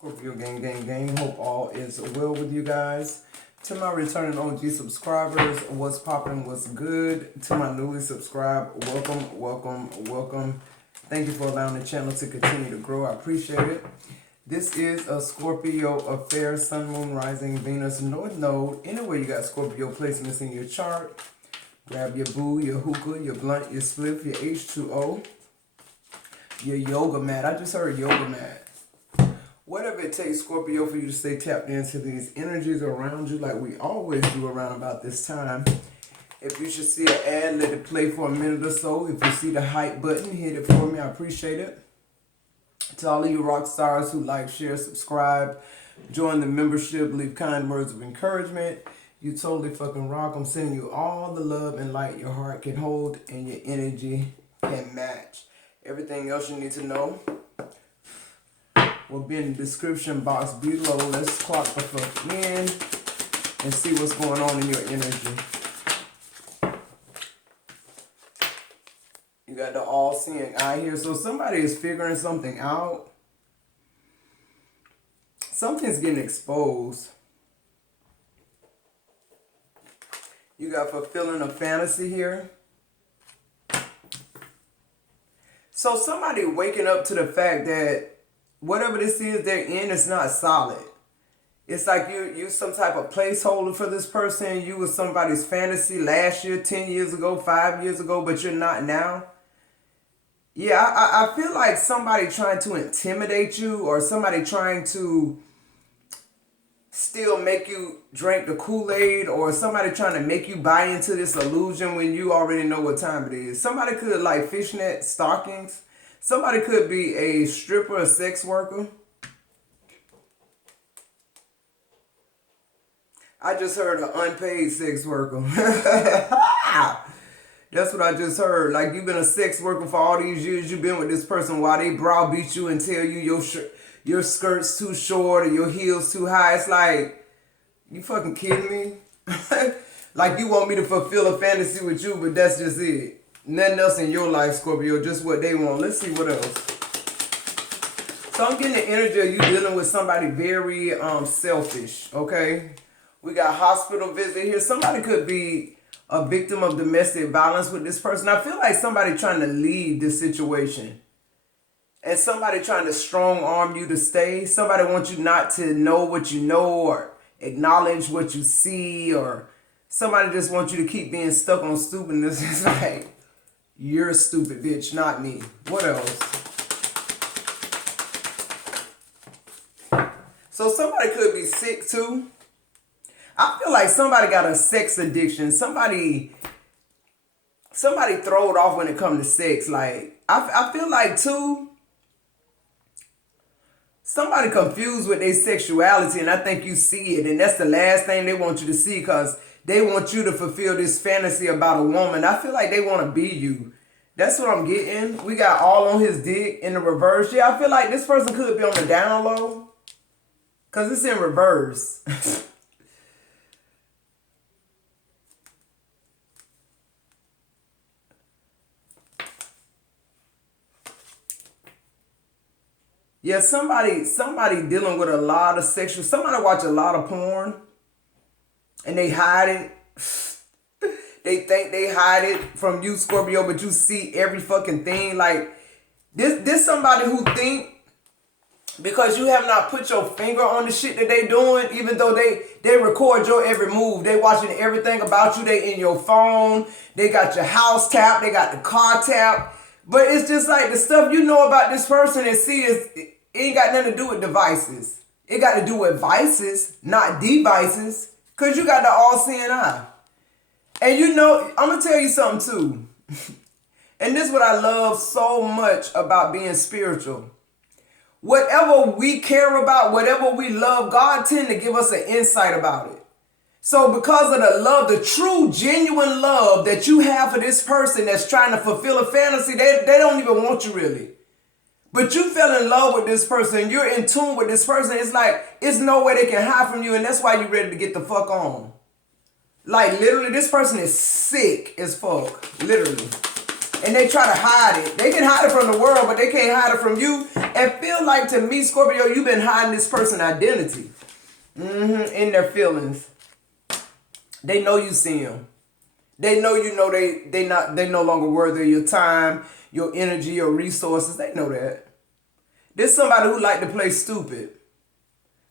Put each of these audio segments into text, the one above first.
Scorpio gang. Hope all is well with you guys. To my returning OG subscribers, what's popping, what's good? To my newly subscribed, welcome. Thank you for allowing the channel to continue to grow. I appreciate it. This is a Scorpio affair, Sun, Moon, Rising, Venus, North Node. Anywhere you got Scorpio placements in your chart, grab your boo, your hookah, your blunt, your spliff, your H2O, your yoga mat. I just heard yoga mat. Whatever it takes, Scorpio, for you to stay tapped into these energies around you like we always do around about this time. If you should see an ad, let it play for a minute or so. If you see the hype button, hit it for me. I appreciate it. To all of you rock stars who like, share, subscribe, join the membership, leave kind words of encouragement. You totally fucking rock. I'm sending you all the love and light your heart can hold and your energy can match. Everything else you need to know will be in the description box below. Let's clock the fuck in and see what's going on in your energy. You got the all-seeing eye here. So somebody is figuring something out. Something's getting exposed. You got fulfilling a fantasy here. So somebody waking up to the fact that whatever this is they're in is not solid. It's like you some type of placeholder for this person. You was somebody's fantasy last year, 10 years ago, 5 years ago, but you're not now. Yeah, I feel like somebody trying to intimidate you or somebody trying to still make you drink the Kool-Aid or somebody trying to make you buy into this illusion when you already know what time it is. Somebody could like fishnet stockings. Somebody could be a stripper, a sex worker. I just heard an unpaid sex worker. That's what I just heard. Like you've been a sex worker for all these years. You've been with this person while they browbeat you and tell you your skirt's too short or your heels too high. It's like, you fucking kidding me? Like you want me to fulfill a fantasy with you, but that's just it. Nothing else in your life, Scorpio, just what they want. Let's see what else. So I'm getting the energy of you dealing with somebody very selfish, okay? We got hospital visit here. Somebody could be a victim of domestic violence with this person. I feel like somebody trying to leave this situation. And somebody trying to strong arm you to stay. Somebody wants you not to know what you know or acknowledge what you see. Or somebody just wants you to keep being stuck on stupidness. It's like, you're a stupid bitch, not me. What else? So somebody could be sick too. I feel like somebody got a sex addiction. Somebody throw it off when it comes to sex. Like, I feel like too, somebody confused with their sexuality, and I think you see it. And that's the last thing they want you to see because they want you to fulfill this fantasy about a woman. I feel like they want to be you. That's what I'm getting. We got all on his dick in the reverse. Yeah, I feel like this person could be on the down low because it's in reverse. Yeah, somebody dealing with a lot of sexual. Somebody watch a lot of porn and they hide it. They think they hide it from you, Scorpio, but you see every fucking thing. Like, this somebody who think because you have not put your finger on the shit that they doing, even though they record your every move. They watching everything about you. They in your phone. They got your house tapped. They got the car tapped. But it's just like the stuff you know about this person and see it ain't got nothing to do with devices. It got to do with vices, not devices. Because you got the all-seeing eye. And you know, I'm going to tell you something too. And this is what I love so much about being spiritual. Whatever we care about, whatever we love, God tend to give us an insight about it. So because of the love, the true, genuine love that you have for this person that's trying to fulfill a fantasy, they don't even want you really. But you fell in love with this person, you're in tune with this person, it's like, it's no way they can hide from you, and that's why you're ready to get the fuck on. Like, literally, this person is sick as fuck. Literally. And they try to hide it. They can hide it from the world, but they can't hide it from you. And feel like, to me, Scorpio, you've been hiding this person's identity. In their feelings. They know you see them. They know you know they no longer worthy of your time, your energy, your resources. They know that. There's somebody who like to play stupid.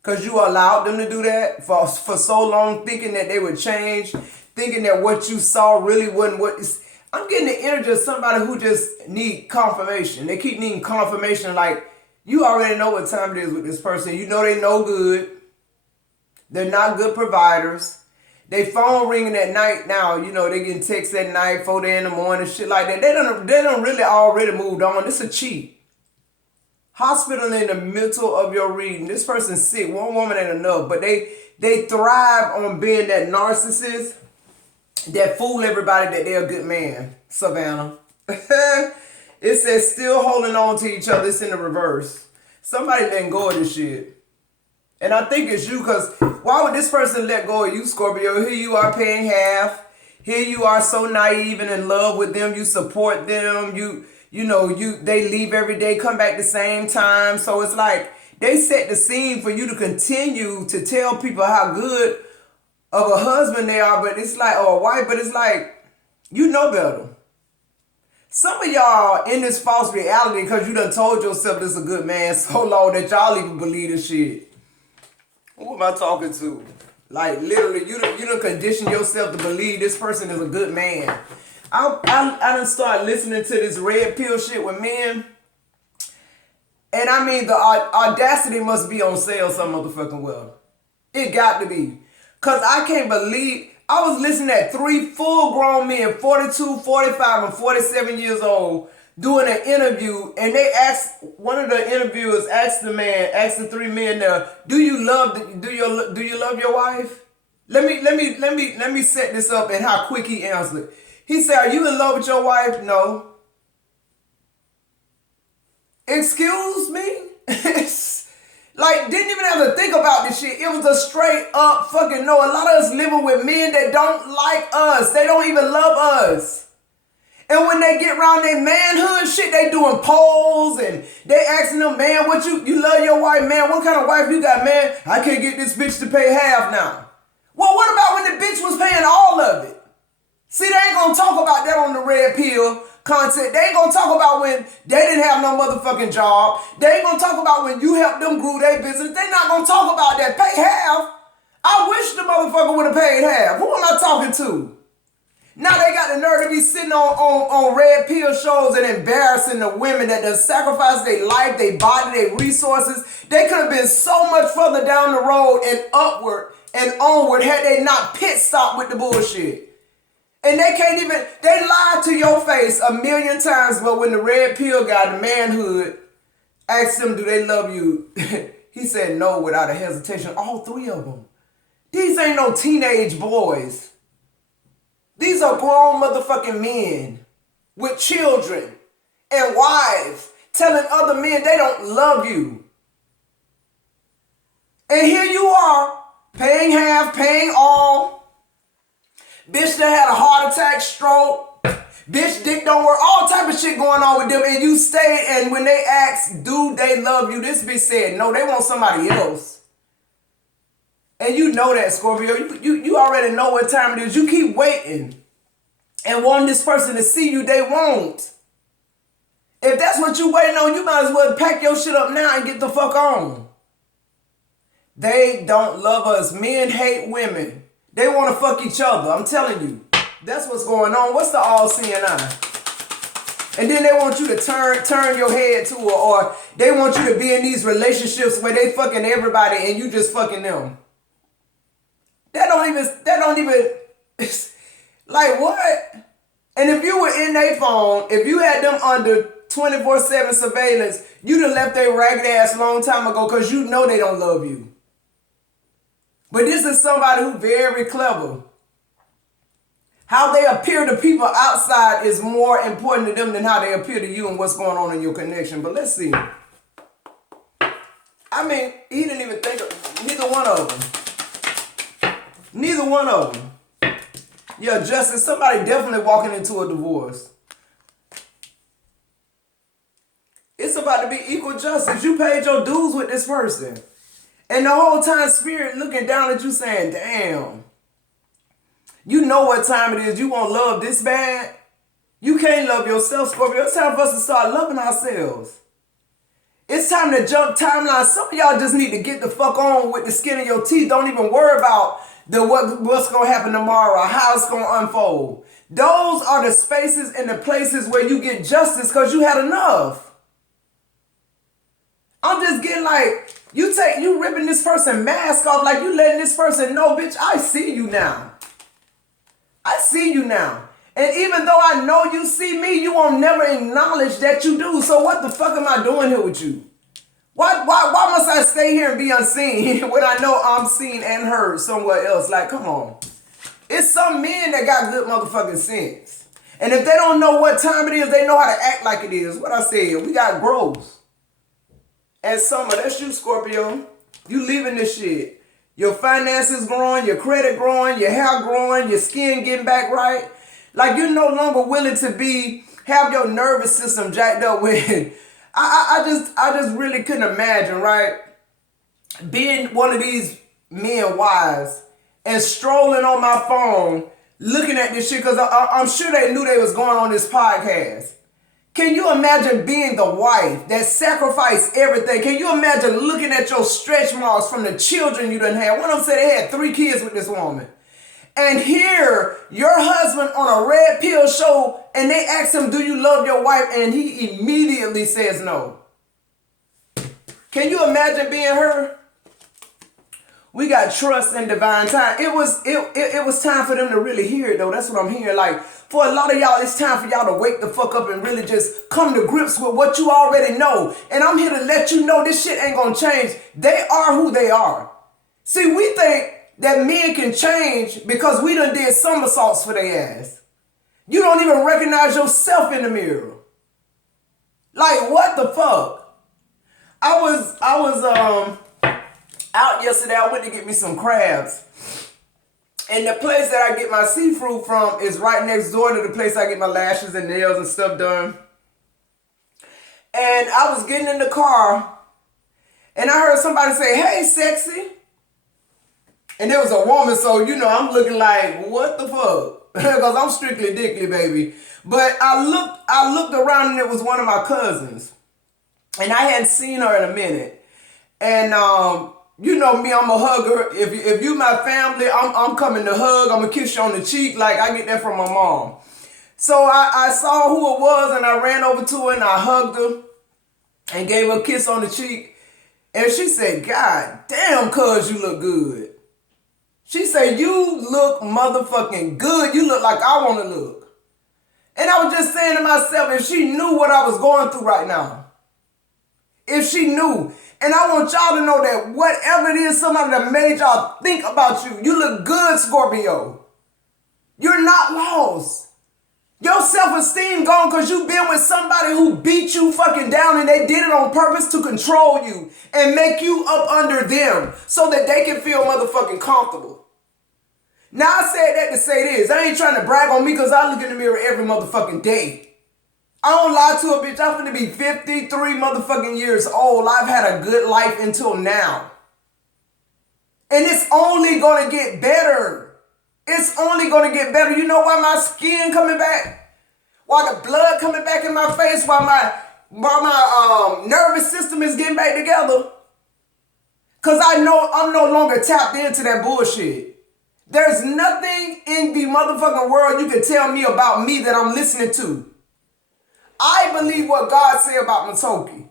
Because you allowed them to do that for so long, thinking that they would change, thinking that what you saw really wasn't what is. I'm getting the energy of somebody who just need confirmation. They keep needing confirmation, like, you already know what time it is with this person. You know they no good. They're not good providers. They phone ringing at night now. You know, they getting texts at night, 4 in the morning, shit like that. They done really already moved on. This is a cheat. Hospital in the middle of your reading. This person's sick. One woman ain't enough. But they thrive on being that narcissist that fool everybody that they're a good man. Savannah. It says still holding on to each other. It's in the reverse. Somebody letting go of this shit. And I think it's you, because why would this person let go of you, Scorpio? Here you are paying half. Here you are so naive and in love with them. You support them. They leave every day, come back the same time. So it's like they set the scene for you to continue to tell people how good of a husband they are, but it's like, or a wife, but it's like, you know better. Some of y'all in this false reality because you done told yourself this is a good man so long that y'all even believe this shit. Who am I talking to? Like, literally, you done condition yourself to believe this person is a good man. I done start listening to this red pill shit with men. And I mean, the audacity must be on sale some motherfucking well. It got to be. Because I can't believe, I was listening to 3 full-grown men, 42, 45, and 47 years old, doing an interview, and they asked, one of the interviewers asked the 3 men there, do you love your wife? Let me set this up and how quick he answered. He said, are you in love with your wife? No. Excuse me? Like, didn't even have to think about this shit. It was a straight up fucking no. A lot of us living with men that don't like us. They don't even love us. And when they get around their manhood shit, they doing polls and they asking them, man, what you love your wife, man? What kind of wife you got, man? I can't get this bitch to pay half now. Well, what about when the bitch was paying all of it? See, they ain't gonna talk about that on the red pill content. They ain't gonna talk about when they didn't have no motherfucking job. They ain't gonna talk about when you helped them grow their business. They not gonna talk about that. Pay half. I wish the motherfucker would have paid half. Who am I talking to? Now they got the nerve to be sitting on red pill shows and embarrassing the women that done sacrificed their life, their body, their resources. They could have been so much further down the road and upward and onward had they not pit stopped with the bullshit. And they lied to your face a million times, but when the red pill guy, the manhood, asked them, do they love you? He said no without a hesitation. All 3 of them. These ain't no teenage boys. These are grown motherfucking men with children and wives telling other men they don't love you. And here you are, paying half, paying all. Bitch that had a heart attack, stroke. Bitch dick don't work. All type of shit going on with them. And you stayed, and when they asked, do they love you? This bitch said, no, they want somebody else. And you know that, Scorpio. You already know what time it is. You keep waiting and wanting this person to see you. They won't. If that's what you waiting on, you might as well pack your shit up now and get the fuck on. They don't love us. Men hate women. They want to fuck each other. I'm telling you. That's what's going on. What's the all-seeing eye? And then they want you to turn your head to her, or they want you to be in these relationships where they fucking everybody and you just fucking them. That don't even, like what? And if you were in their phone, if you had them under 24/7 surveillance, you'd have left their ragged ass a long time ago because you know they don't love you. But this is somebody who's very clever. How they appear to people outside is more important to them than how they appear to you and what's going on in your connection. But let's see. I mean, he didn't even think of neither one of them. Neither one of them. Yeah, Justice, somebody definitely walking into a divorce. supposed to be equal justice. You paid your dues with this person. And the whole time spirit looking down at you saying, damn, you know what time it is. You want love this bad? You can't love yourself, Scorpio. It's time for us to start loving ourselves. It's time to jump timelines. Some of y'all just need to get the fuck on with the skin of your teeth. Don't even worry about what's going to happen tomorrow or how it's going to unfold. Those are the spaces and the places where you get justice because you had enough. I'm just getting like, you ripping this person mask off like you letting this person know, bitch, I see you now. I see you now. And even though I know you see me, you won't never acknowledge that you do. So what the fuck am I doing here with you? Why must I stay here and be unseen when I know I'm seen and heard somewhere else? Like, come on. It's some men that got good motherfucking sense. And if they don't know what time it is, they know how to act like it is. What I said, we got growth. And Summer, that's you, Scorpio. You leaving this shit. Your finances growing, your credit growing, your hair growing, your skin getting back right. Like you're no longer willing to have your nervous system jacked up with. I just really couldn't imagine, right? Being one of these men wives and strolling on my phone, looking at this shit, because I'm sure they knew they was going on this podcast. Can you imagine being the wife that sacrificed everything? Can you imagine looking at your stretch marks from the children you done had? One of them said they had 3 kids with this woman. And here, your husband on a red pill show, and they ask him, do you love your wife? And he immediately says no. Can you imagine being her? We got trust and divine time. It was time for them to really hear it, though. That's what I'm hearing. Like, for a lot of y'all, it's time for y'all to wake the fuck up and really just come to grips with what you already know. And I'm here to let you know this shit ain't gonna change. They are who they are. See, we think that men can change because we done did somersaults for their ass. You don't even recognize yourself in the mirror. Like, what the fuck? I was out yesterday. I went to get me some crabs. And the place that I get my seafood from is right next door to the place I get my lashes and nails and stuff done. And I was getting in the car and I heard somebody say, hey, sexy. And there was a woman, so, you know, I'm looking like, what the fuck? Because I'm strictly dickly, baby. But I looked around and it was one of my cousins. And I hadn't seen her in a minute. And, you know me, I'm a hugger. If you my family, I'm coming to hug. I'm going to kiss you on the cheek. Like, I get that from my mom. So I saw who it was, and I ran over to her, and I hugged her and gave her a kiss on the cheek. And she said, God damn, cuz, you look good. She said, you look motherfucking good. You look like I want to look. And I was just saying to myself, if she knew what I was going through right now. If she knew. And I want y'all to know that whatever it is, somebody that made y'all think about you, you look good, Scorpio. You're not lost. Your self-esteem gone because you've been with somebody who beat you fucking down and they did it on purpose to control you and make you up under them so that they can feel motherfucking comfortable. Now I said that to say this. I ain't trying to brag on me because I look in the mirror every motherfucking day. I don't lie to a bitch. I'm finna be 53 motherfucking years old. I've had a good life until now. And it's only gonna get better. It's only gonna get better. You know why my skin coming back? Why the blood coming back in my face? Why my nervous system is getting back together? Because I know I'm no longer tapped into that bullshit. There's nothing in the motherfucking world you can tell me about me that I'm listening to. I believe what God say about Maitoki.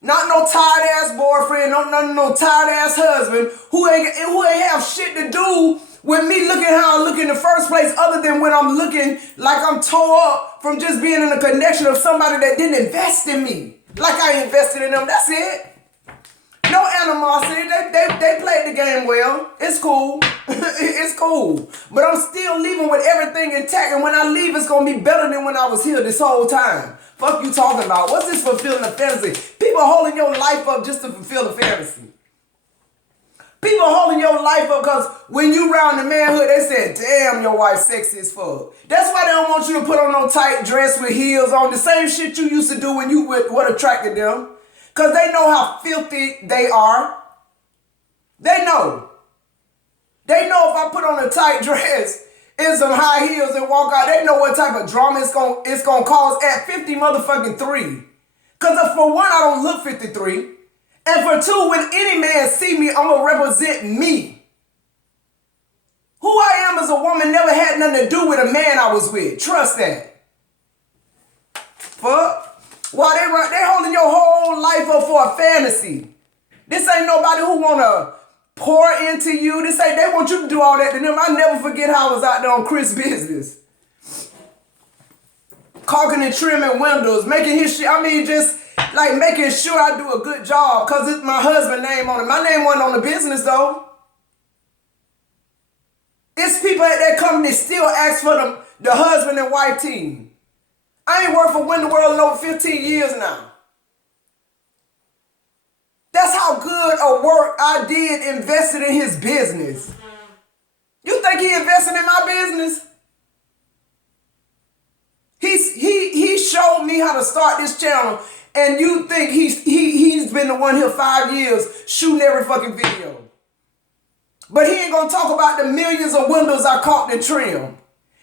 Not no tired ass boyfriend, no tired ass husband who ain't have shit to do with me looking how I look in the first place, other than when I'm looking like I'm tore up from just being in a connection of somebody that didn't invest in me. Like I invested in them. That's it. No animosity. They played the game well. It's cool. It's cool. But I'm still leaving with everything intact. And when I leave, it's going to be better than when I was here this whole time. Fuck you talking about? What's this fulfilling a fantasy? People holding your life up just to fulfill a fantasy. People holding your life up because when you round the manhood, they said, damn, your wife sexy as fuck. That's why they don't want you to put on no tight dress with heels on. The same shit you used to do when you what attracted them. Because they know how filthy they are. They know. They know if I put on a tight dress and some high heels and walk out, they know what type of drama it's gonna cause at 50 motherfucking 3. Because for one, I don't look 53. And for two, when any man see me, I'm gonna represent me. Who I am as a woman never had nothing to do with a man I was with. Trust that. Fuck. Why they holding your whole life up for a fantasy. This ain't nobody who wanna pour into you. This ain't, they want you to do all that to them. I never forget how I was out there on Chris' business. Caulking and trimming windows, making his shit, I mean just like making sure I do a good job because it's my husband's name on it. My name wasn't on the business though. It's people at that company still ask for the husband and wife team. I ain't worked for Win the World in over 15 years now. That's how good a work I did invested in his business. You think he invested in my business? He showed me how to start this channel, and you think he's been the one here 5 years shooting every fucking video. But he ain't gonna talk about the millions of windows I caulked and trimmed.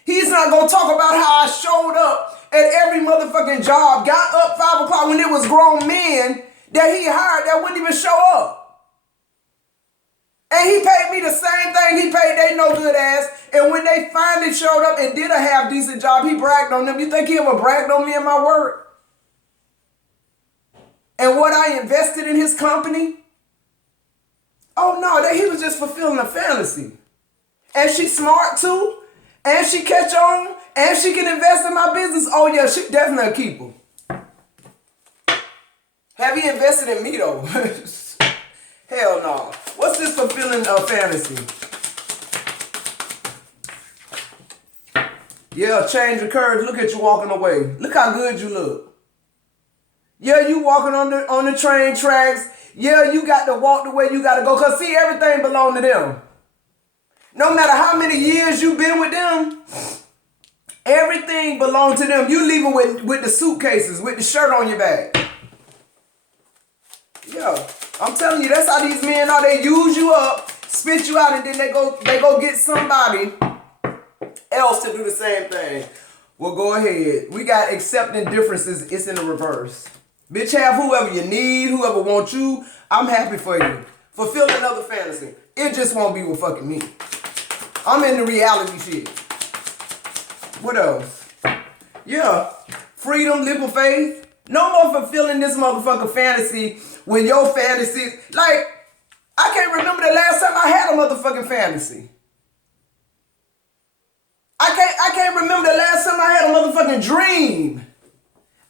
He's not gonna talk about how I showed up at every motherfucking job, got up 5 o'clock when it was grown men that he hired that wouldn't even show up. And he paid me the same thing he paid they no good ass. And when they finally showed up and did a half decent job, he bragged on them. You think he ever bragged on me and my work? And what I invested in his company? Oh no, he was just fulfilling a fantasy. And she's smart too. And she catch on. And she can invest in my business. Oh yeah, she definitely a keeper. Have you invested in me though? Hell no. What's this fulfilling a fantasy? Yeah, change of courage. Look at you walking away. Look how good you look. Yeah, you walking on the train tracks. Yeah, you got to walk the way you got to go. Because see, everything belong to them. No matter how many years you've been with them, everything belongs to them. You leaving with the suitcases, with the shirt on your back. Yeah, I'm telling you, that's how these men are. They use you up, spit you out, and then they go get somebody else to do the same thing. Well, go ahead. We got accepting differences. It's in the reverse. Bitch, have whoever you need, whoever wants you. I'm happy for you. Fulfill another fantasy. It just won't be with fucking me. I'm in the reality shit. What else? Yeah. Freedom, live with faith. No more fulfilling this motherfucking fantasy when your fantasy, like, I can't remember the last time I had a motherfucking fantasy. I can't remember the last time I had a motherfucking dream.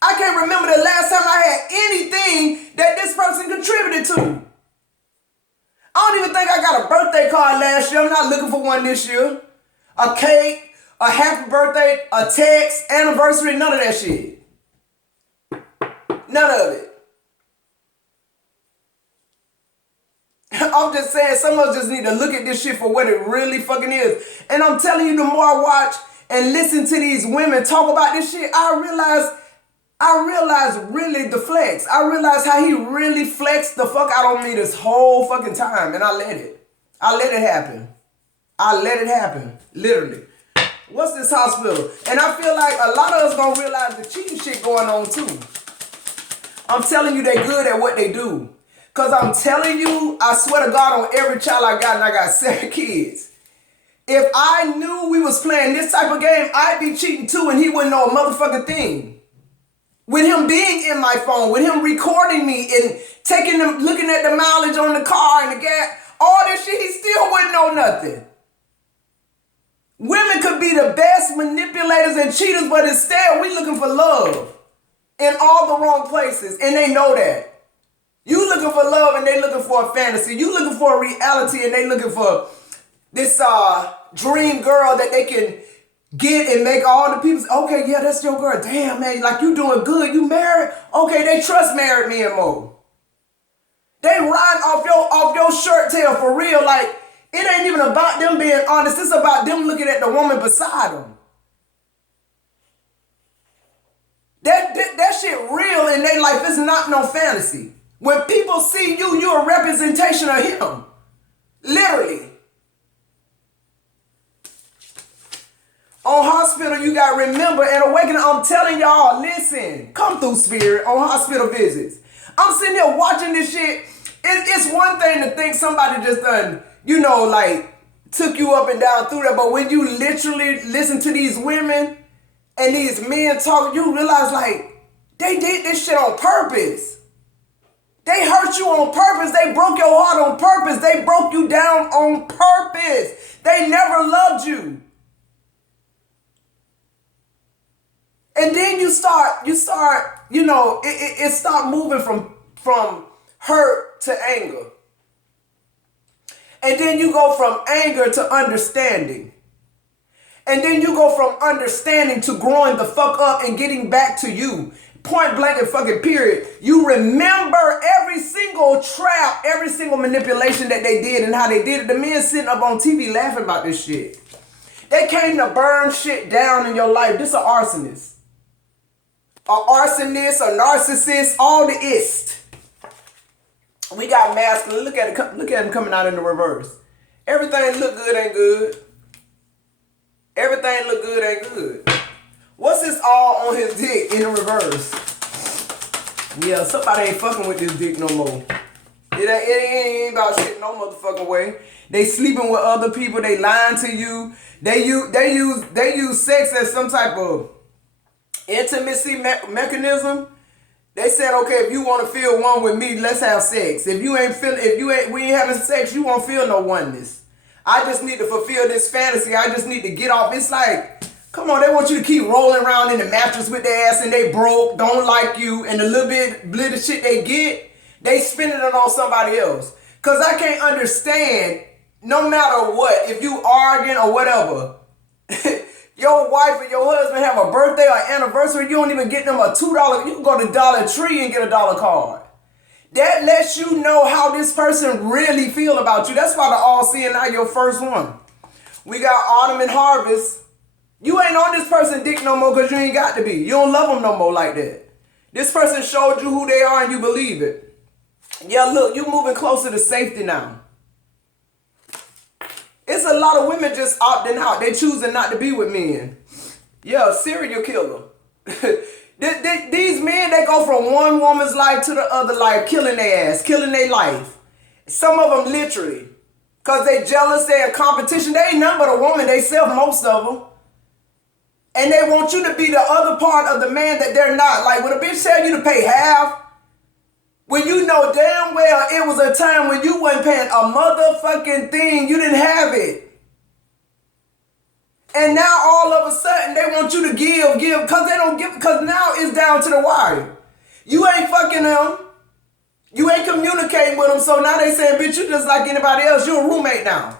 I can't remember the last time I had anything that this person contributed to. I don't even think I got a birthday card last year. I'm not looking for one this year. A cake, a happy birthday, a text, anniversary, none of that shit. None of it. I'm just saying, some of us just need to look at this shit for what it really fucking is. And I'm telling you, the more I watch and listen to these women talk about this shit, I realize really the flex. I realize how he really flexed the fuck out on me this whole fucking time. And I let it happen. I let it happen. Literally. What's this hospital? And I feel like a lot of us gonna realize the cheating shit going on too. I'm telling you, they good at what they do. Because I'm telling you, I swear to God, on every child I got, and I got 7 kids. If I knew we was playing this type of game, I'd be cheating too, and he wouldn't know a motherfucking thing. With him being in my phone, with him recording me and taking them, looking at the mileage on the car and the gas, all this shit, he still wouldn't know nothing. Women could be the best manipulators and cheaters, but instead we looking for love in all the wrong places, and they know that. You looking for love and they looking for a fantasy. You looking for a reality and they looking for this dream girl that they can get and make all the people say, okay, yeah, that's your girl. Damn, man, like you doing good. You married? Okay, they trust married men more. They ride off your shirt tell for real, like, it ain't even about them being honest. It's about them looking at the woman beside them. That shit real in their life. It's not no fantasy. When people see you, you're a representation of him. Literally. On hospital, you got to remember and awaken. I'm telling y'all, listen, come through spirit on hospital visits. I'm sitting here watching this shit. It's one thing to think somebody just done, like took you up and down through that. But when you literally listen to these women and these men talking, you realize like they did this shit on purpose. They hurt you on purpose. They broke your heart on purpose. They broke you down on purpose. They never loved you. And then it start moving from hurt to anger. And then you go from anger to understanding. And then you go from understanding to growing the fuck up and getting back to you. Point blank and fucking period. You remember every single trap, every single manipulation that they did and how they did it. The men sitting up on TV laughing about this shit. They came to burn shit down in your life. This is an arsonist. A arsonist, a narcissist, all the ist. We got masculine. Look at him coming out in the reverse. Everything look good ain't good. Everything look good ain't good. What's this all on his dick in the reverse? Yeah, somebody ain't fucking with this dick no more. It ain't about shit no motherfucking way. They sleeping with other people. They lying to you. They use sex as some type of intimacy mechanism. They said, okay, if you want to feel one with me, let's have sex. If we ain't having sex, you won't feel no oneness. I just need to fulfill this fantasy. I just need to get off. It's like, come on, they want you to keep rolling around in the mattress with their ass and they broke, don't like you, and the little shit they get, they spending it on somebody else. Cause I can't understand, no matter what, if you arguing or whatever, your wife or your husband have a birthday or anniversary, you don't even get them a $2, you can go to Dollar Tree and get a dollar card. That lets you know how this person really feel about you. That's why the all-seeing now your first one. We got autumn and harvest. You ain't on this person dick no more because you ain't got to be. You don't love them no more like that. This person showed you who they are and you believe it. Yeah, look, you moving closer to safety now. It's a lot of women just opting out. They choosing not to be with men. Yeah, serial killer. These men, they go from one woman's life to the other life, killing their ass, killing their life. Some of them literally. Because they jealous, they in competition. They ain't nothing but a woman, they self, most of them. And they want you to be the other part of the man that they're not. Like when a bitch tell you to pay half, when you know damn well it was a time when you wasn't paying a motherfucking thing, you didn't have it. And now all of a sudden they want you to give, because they don't give, because now it's down to the wire. You ain't fucking them. You ain't communicating with them, so now they saying, bitch, you just like anybody else. You're a roommate now.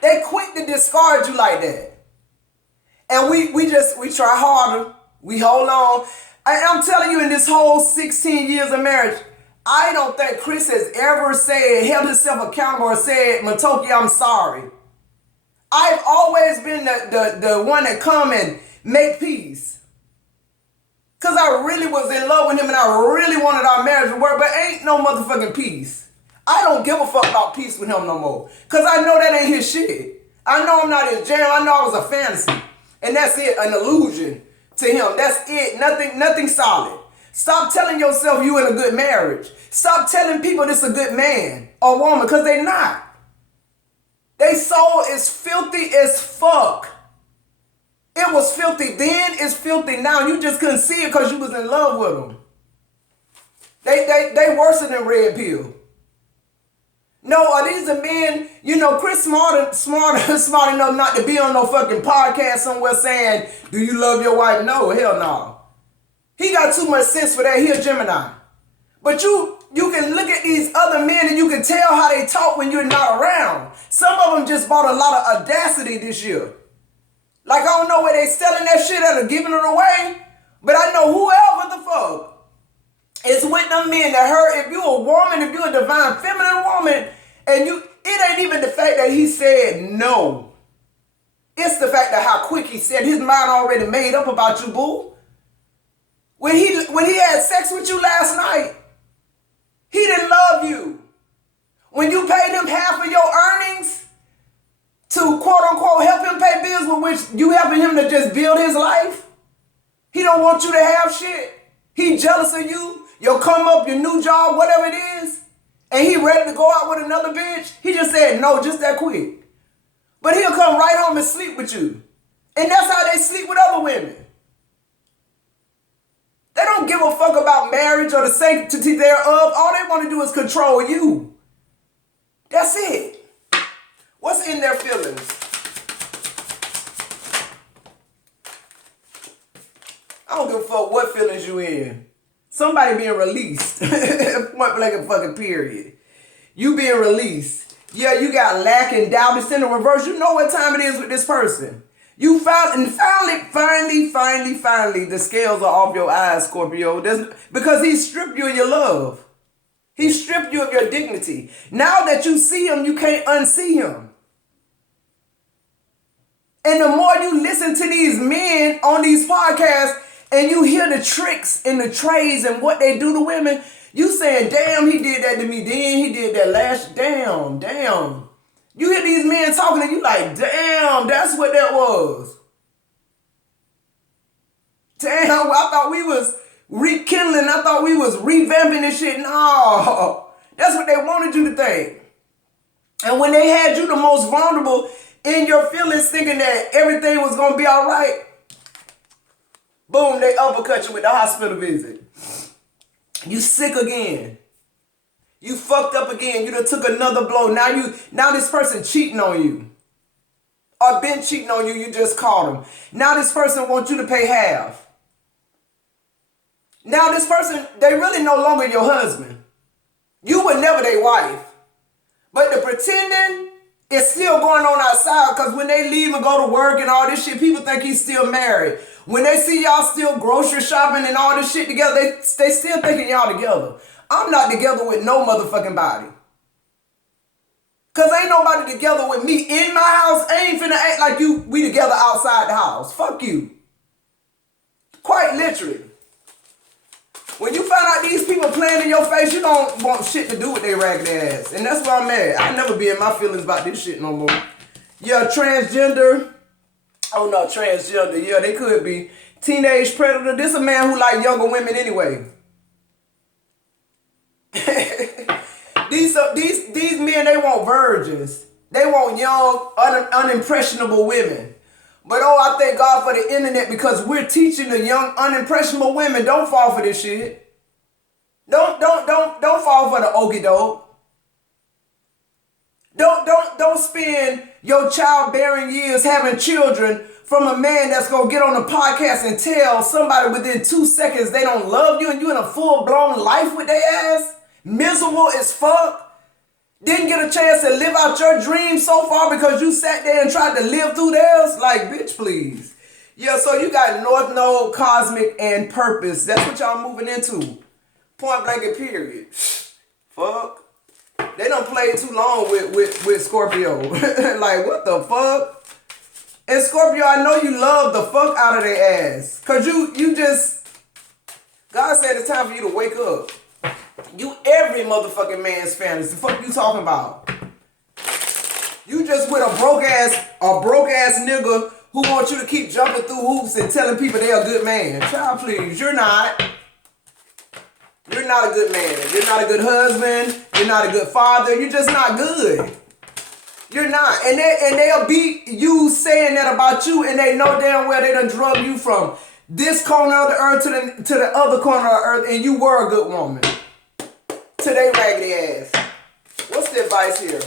They quick to discard you like that. And we try harder. We hold on. I'm telling you, in this whole 16 years of marriage, I don't think Chris has ever held himself accountable or said, Maitoki, I'm sorry. I've always been the one that come and make peace. Because I really was in love with him and I really wanted our marriage to work, but ain't no motherfucking peace. I don't give a fuck about peace with him no more. Because I know that ain't his shit. I know I'm not his jam. I know I was a fantasy. And that's it, an illusion to him. That's it, nothing solid. Stop telling yourself you in a good marriage. Stop telling people this a good man or woman, because they not. They soul is filthy as fuck. It was filthy then, it's filthy now. You just couldn't see it because you was in love with them. They worse than red pill. No, these are men, Chris smart enough not to be on no fucking podcast somewhere saying, do you love your wife? No, hell no. He got too much sense for that. He a Gemini. But you can look at these other men and you can tell how they talk when you're not around. Some of them just bought a lot of audacity this year. Like, I don't know where they selling that shit at or giving it away, but I know whoever the fuck is with them men that hurt. If you a woman, if you a divine feminine woman, And it ain't even the fact that he said no. It's the fact that how quick he said his mind already made up about you, boo. When he had sex with you last night, he didn't love you. When you paid him half of your earnings to quote unquote help him pay bills with which you helping him to just build his life, he don't want you to have shit. He jealous of you, your come up, your new job, whatever it is, and he ready to go out with another bitch. He just said no just that quick. But he'll come right home and sleep with you. And that's how they sleep with other women. They don't give a fuck about marriage or the sanctity thereof. All they want to do is control you. That's it. What's in their feelings? I don't give a fuck what feelings you in. Somebody being released. Point blank and fucking period. You being released. Yeah, you got lack and doubt. It's in the reverse. You know what time it is with this person. You finally, the scales are off your eyes, Scorpio. Because he stripped you of your love. He stripped you of your dignity. Now that you see him, you can't unsee him. And the more you listen to these men on these podcasts and you hear the tricks and the trades and what they do to women, you saying, damn, he did that to me then, he did that last, damn. You hear these men talking and you like, damn, that's what that was. Damn, I thought we was rekindling, I thought we was revamping this shit. No, that's what they wanted you to think. And when they had you the most vulnerable in your feelings thinking that everything was going to be all right, boom, they uppercut you with the hospital visit. You sick again. You fucked up again. You done took another blow. Now this person cheating on you. Or been cheating on you, you just caught him. Now this person wants you to pay half. Now this person, they really no longer your husband. You were never their wife. But the pretending is still going on outside because when they leave and go to work and all this shit, people think he's still married. When they see y'all still grocery shopping and all this shit together, they still thinking y'all together. I'm not together with no motherfucking body. Cause ain't nobody together with me in my house. I ain't finna act like we together outside the house. Fuck you. Quite literally. When you find out these people playing in your face, you don't want shit to do with their ragged ass. And that's where I'm at. I never be in my feelings about this shit no more. Yeah, transgender. Oh no, transgender. Yeah, they could be. Teenage predator. This a man who like younger women anyway. These men, they want virgins. They want young, unimpressionable women. But oh, I thank God for the internet because we're teaching the young, unimpressionable women, don't fall for this shit. Don't fall for the okie doke. Don't spend your childbearing years having children from a man that's gonna get on the podcast and tell somebody within 2 seconds they don't love you and you in a full-blown life with their ass. Miserable as fuck. Didn't get a chance to live out your dreams so far because you sat there and tried to live through theirs? Like, bitch, please. Yeah, so you got North Node, Cosmic, and Purpose. That's what y'all moving into. Point blank and period. Fuck. They done played too long with Scorpio. Like, what the fuck? And Scorpio, I know you love the fuck out of their ass. Because you just... God said it's time for you to wake up. You every motherfucking man's fantasy. The fuck you talking about? You just with a broke ass nigga who wants you to keep jumping through hoops and telling people they're a good man. Child, please, you're not. You're not a good man. You're not a good husband. You're not a good father. You're just not good. You're not. And they'll be you saying that about you and they know damn well they done drug you from this corner of the earth to the other corner of the earth and you were a good woman. To they raggedy ass. What's the advice here?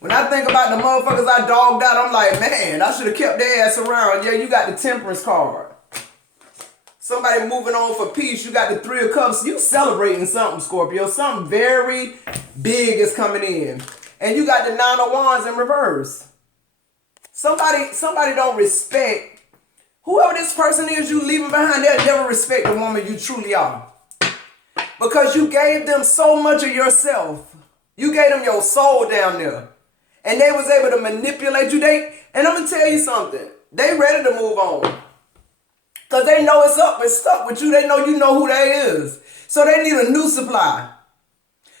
When I think about the motherfuckers I dogged out, I'm like, man, I should have kept their ass around. Yeah, you got the temperance card. Somebody moving on for peace. You got the 3 of Cups. You celebrating something, Scorpio. Something very big is coming in. And you got the 9 of Wands in reverse. Somebody don't respect whoever this person is you leaving behind. They'll never respect the woman you truly are. But Because you gave them so much of yourself. You gave them your soul down there. And they was able to manipulate you. And I'm going to tell you something. They ready to move on. Because they know it's stuck with you. They know you know who they is. So they need a new supply.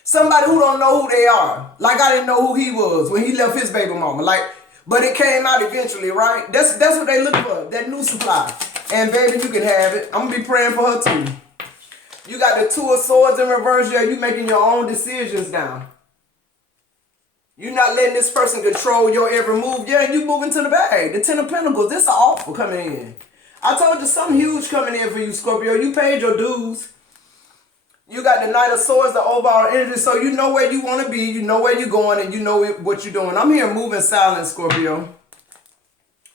Somebody who don't know who they are. Like I didn't know who he was when he left his baby mama. But it came out eventually, right? That's what they look for. That new supply. And baby, you can have it. I'm going to be praying for her too. You got the Two of Swords in reverse. Yeah, you making your own decisions now. You're not letting this person control your every move. Yeah, you moving to the bag. The Ten of Pentacles. This is an offer coming in. I told you something huge coming in for you, Scorpio. You paid your dues. You got the Knight of Swords, the overall energy. So you know where you want to be. You know where you're going. And you know what you're doing. I'm here moving silent, Scorpio.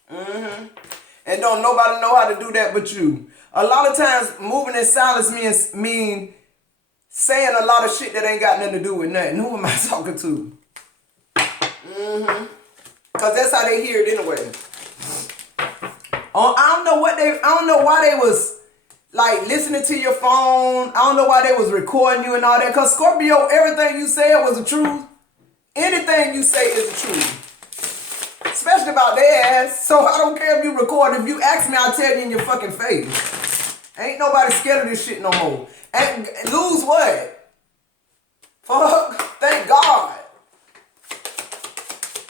And don't nobody know how to do that but you. A lot of times, moving in silence mean saying a lot of shit that ain't got nothing to do with nothing. Who am I talking to? Because that's how they hear it anyway. I don't know why they was like listening to your phone. I don't know why they was recording you and all that. Because Scorpio, everything you said was the truth. Anything you say is the truth. Especially about their ass. So I don't care if you record. If you ask me, I'll tell you in your fucking face. Ain't nobody scared of this shit no more. And lose what? Fuck. Thank God.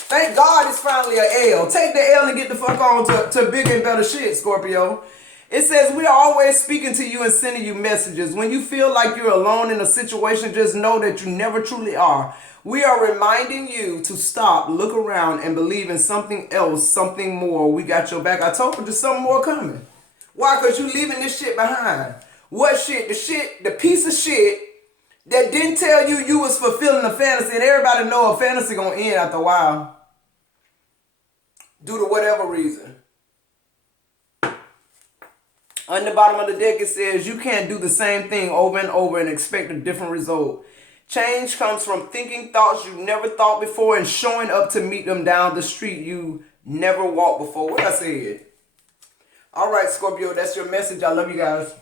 Thank God it's finally an L. Take the L and get the fuck on to bigger and better shit, Scorpio. It says, we are always speaking to you and sending you messages. When you feel like you're alone in a situation, just know that you never truly are. We are reminding you to stop, look around, and believe in something else, something more. We got your back. I told you there's something more coming. Why? Because you leaving this shit behind. What shit? The piece of shit that didn't tell you you was fulfilling a fantasy. And everybody know a fantasy gonna end after a while. Due to whatever reason. On the bottom of the deck it says, you can't do the same thing over and over and expect a different result. Change comes from thinking thoughts you never thought before and showing up to meet them down the street you never walked before. What I said? All right, Scorpio, that's your message. I love you guys.